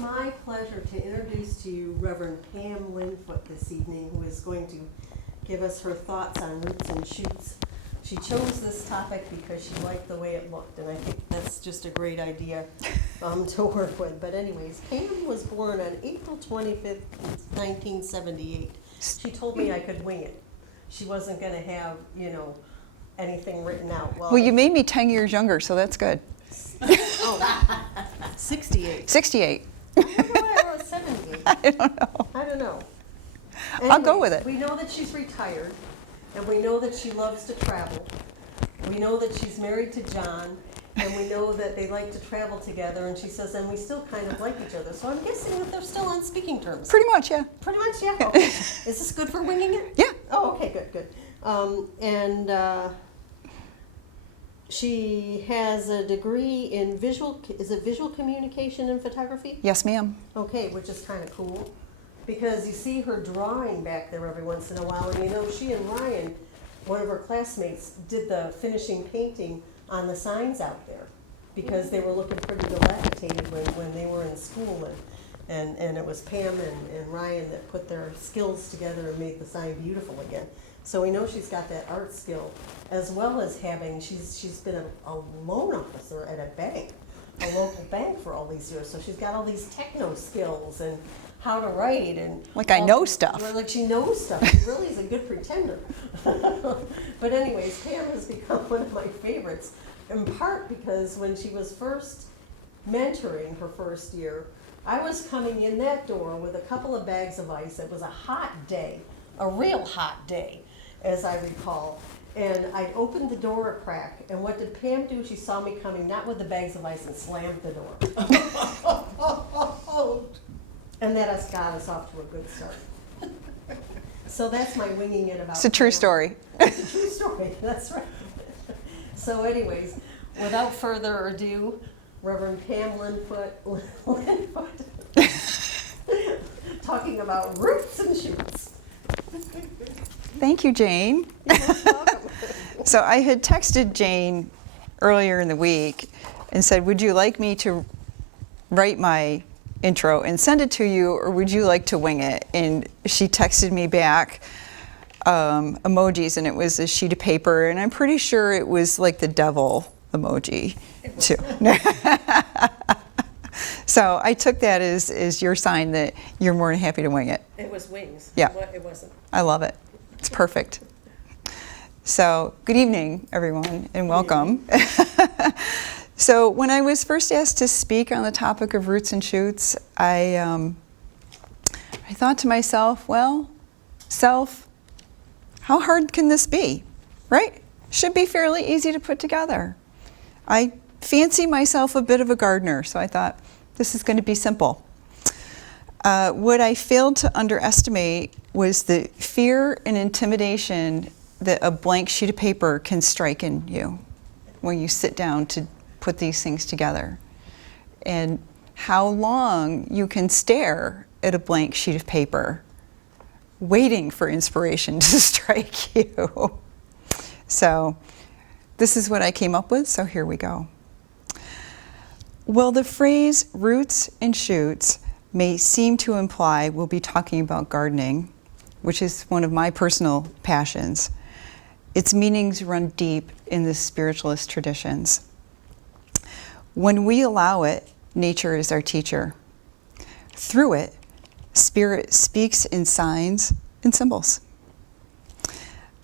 my pleasure to introduce to you Reverend Pam Linfoot this evening, who is going to give us her thoughts on roots and shoots. She chose this topic because she liked the way it looked, and I think that's just a great idea to work with. But anyways, Pam was born on April 25th, 1978. She told me I could wing it. She wasn't going to have, anything written out. Well, you made me 10 years younger, so that's good. Oh, 68. 68. I wonder why I wrote 78. I don't know. I don't know. I'll go with it. We know that she's retired, and we know that she loves to travel. We know that she's married to John, and we know that they like to travel together, and she says, and we still kind of like each other. So I'm guessing that they're still on speaking terms. Pretty much, yeah. Pretty much, yeah. Okay. Is this good for winging it? Yeah. Oh, okay, good. She has a degree in visual communication and photography? Yes, ma'am. Okay, which is kind of cool, because you see her drawing back there every once in a while, and she and Ryan, one of her classmates, did the finishing painting on the signs out there, because they were looking pretty dilapidated when they were in school, and it was Pam and Ryan that put their skills together and made the sign beautiful again. So we know she's got that art skill, as well as she's been a loan officer at a bank, a local bank for all these years. So she's got all these techno skills and how to write and I know stuff. Like she knows stuff. She really is a good pretender. But anyways, Pam has become one of my favorites, in part because when she was first mentoring her first year, I was coming in that door with a couple of bags of ice. It was a hot day, a real hot day, as I recall. And I opened the door a crack, and what did Pam do? She saw me coming, not with the bags of ice, and slammed the door. And that got us off to a good start. So that's my winging it about. It's a true story. It's a true story, that's right. So anyways, without further ado, Reverend Pam Linfoot, talking about roots and shoots. Thank you, Jane. You're most welcome. So I had texted Jane earlier in the week and said, would you like me to write my intro and send it to you, or would you like to wing it? And she texted me back emojis, and it was a sheet of paper, and I'm pretty sure it was like the devil emoji too. So I took that as your sign that you're more than happy to wing it. It was wings. Yeah. It wasn't. I love it. It's perfect. So good evening, everyone, and welcome. So when I was first asked to speak on the topic of roots and shoots, I thought to myself, well, how hard can this be, right? Should be fairly easy to put together. I fancy myself a bit of a gardener, so I thought this is going to be simple. What I failed to underestimate was the fear and intimidation that a blank sheet of paper can strike in you when you sit down to put these things together, and how long you can stare at a blank sheet of paper waiting for inspiration to strike you. So this is what I came up with, so here we go. Well, the phrase roots and shoots may seem to imply we'll be talking about gardening, which is one of my personal passions. Its meanings run deep in the spiritualist traditions. When we allow it, nature is our teacher. Through it, spirit speaks in signs and symbols.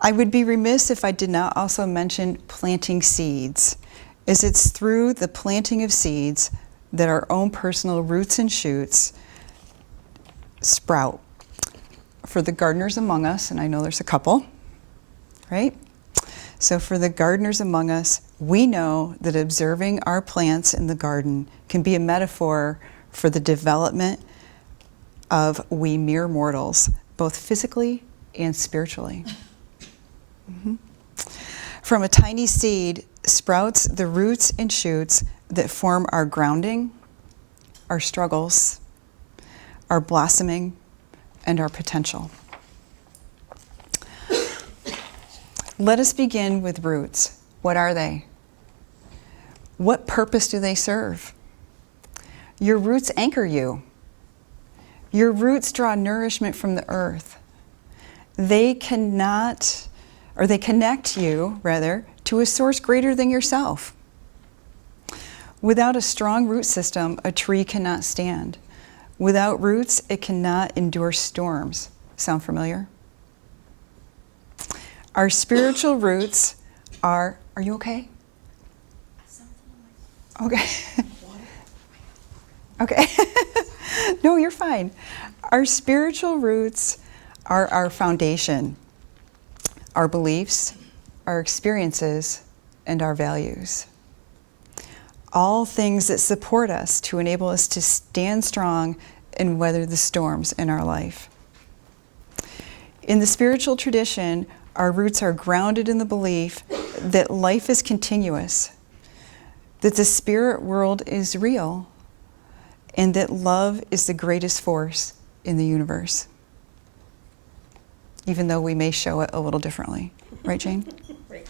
I would be remiss if I did not also mention planting seeds, as it's through the planting of seeds that our own personal roots and shoots sprout. For the gardeners among us, and I know there's a couple, right? So for the gardeners among us, we know that observing our plants in the garden can be a metaphor for the development of we mere mortals, both physically and spiritually. Mm-hmm. From a tiny seed sprouts the roots and shoots that form our grounding, our struggles, our blossoming, and our potential. Let us begin with roots. What are they? What purpose do they serve? Your roots anchor you. Your roots draw nourishment from the earth. They connect you, rather, to a source greater than yourself. Without a strong root system, a tree cannot stand. Without roots, it cannot endure storms. Sound familiar? Our spiritual roots are you okay? Okay. Okay. No, you're fine. Our spiritual roots are our foundation, our beliefs, our experiences, and our values. All things that support us to enable us to stand strong and weather the storms in our life. In the spiritual tradition, our roots are grounded in the belief that life is continuous, that the spirit world is real, and that love is the greatest force in the universe. Even though we may show it a little differently. Right, Jane? Right.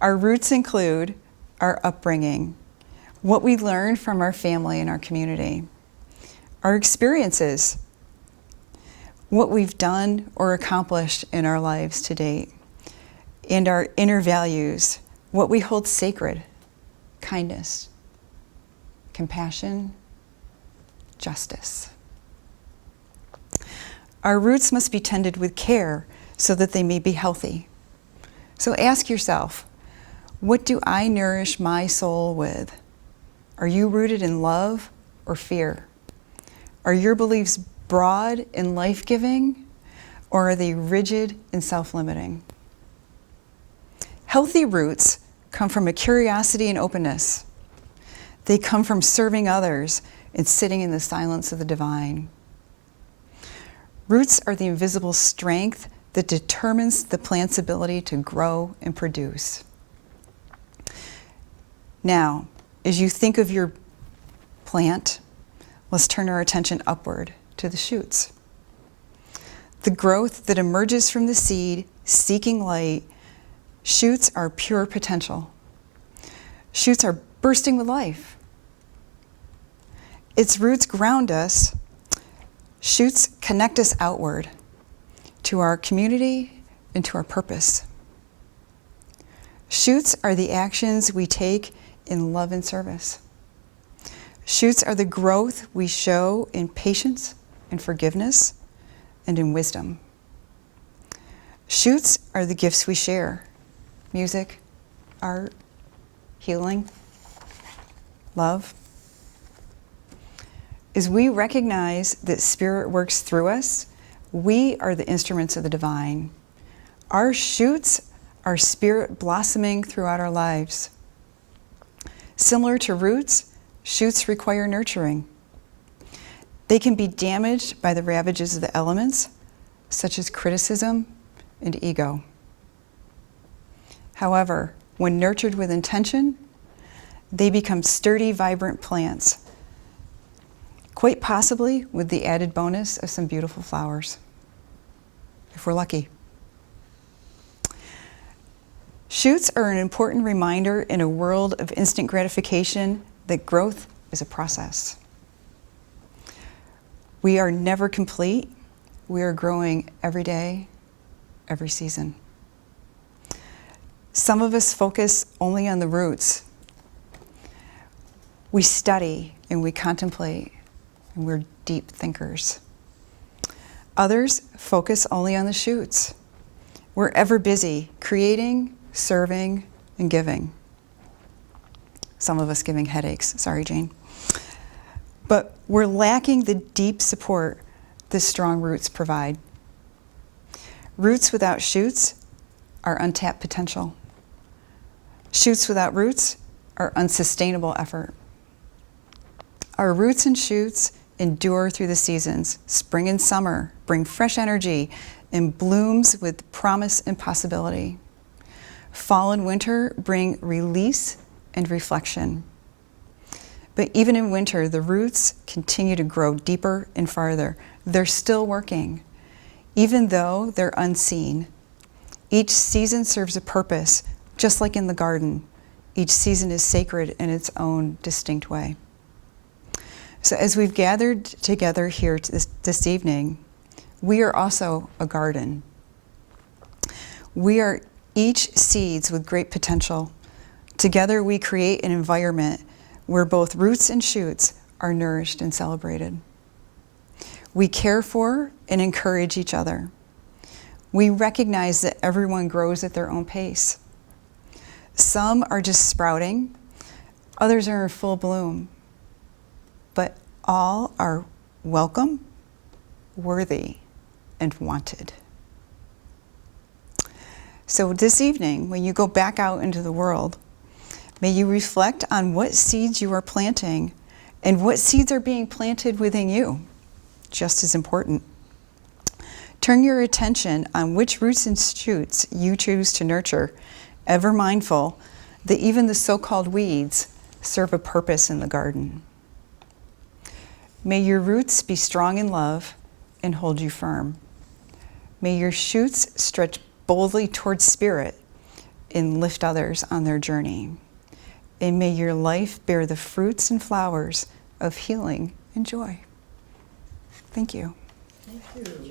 Our roots include our upbringing, what we learned from our family and our community, our experiences, what we've done or accomplished in our lives to date, and our inner values, what we hold sacred, kindness, compassion, justice. Our roots must be tended with care so that they may be healthy. So ask yourself, what do I nourish my soul with? Are you rooted in love or fear? Are your beliefs broad and life-giving, or are they rigid and self-limiting? Healthy roots come from a curiosity and openness. They come from serving others and sitting in the silence of the divine. Roots are the invisible strength that determines the plant's ability to grow and produce. Now, as you think of your plant, let's turn our attention upward to the shoots. The growth that emerges from the seed, seeking light. Shoots are pure potential. Shoots are bursting with life. Its roots ground us. Shoots connect us outward to our community and to our purpose. Shoots are the actions we take in love and service. Shoots are the growth we show in patience and forgiveness and in wisdom. Shoots are the gifts we share: music, art, healing, love. As we recognize that Spirit works through us, we are the instruments of the divine. Our shoots are Spirit blossoming throughout our lives. Similar to roots, shoots require nurturing. They can be damaged by the ravages of the elements, such as criticism and ego. However, when nurtured with intention, they become sturdy, vibrant plants, quite possibly with the added bonus of some beautiful flowers, if we're lucky. Shoots are an important reminder in a world of instant gratification that growth is a process. We are never complete. We are growing every day, every season. Some of us focus only on the roots. We study and we contemplate, and we're deep thinkers. Others focus only on the shoots. We're ever busy creating, serving, and giving. Some of us giving headaches. Sorry, Jane. But we're lacking the deep support the strong roots provide. Roots without shoots are untapped potential. Shoots without roots are unsustainable effort. Our roots and shoots endure through the seasons. Spring and summer bring fresh energy and blooms with promise and possibility. Fall and winter bring release and reflection. But even in winter, the roots continue to grow deeper and farther. They're still working, even though they're unseen. Each season serves a purpose, just like in the garden. Each season is sacred in its own distinct way. So as we've gathered together here this evening, we are also a garden. We are each seeds with great potential. Together we create an environment where both roots and shoots are nourished and celebrated. We care for and encourage each other. We recognize that everyone grows at their own pace. Some are just sprouting, others are in full bloom, but all are welcome, worthy, and wanted. So this evening, when you go back out into the world, may you reflect on what seeds you are planting and what seeds are being planted within you, just as important. Turn your attention on which roots and shoots you choose to nurture, ever mindful that even the so-called weeds serve a purpose in the garden. May your roots be strong in love and hold you firm. May your shoots stretch boldly towards spirit and lift others on their journey. And may your life bear the fruits and flowers of healing and joy. Thank you. Thank you.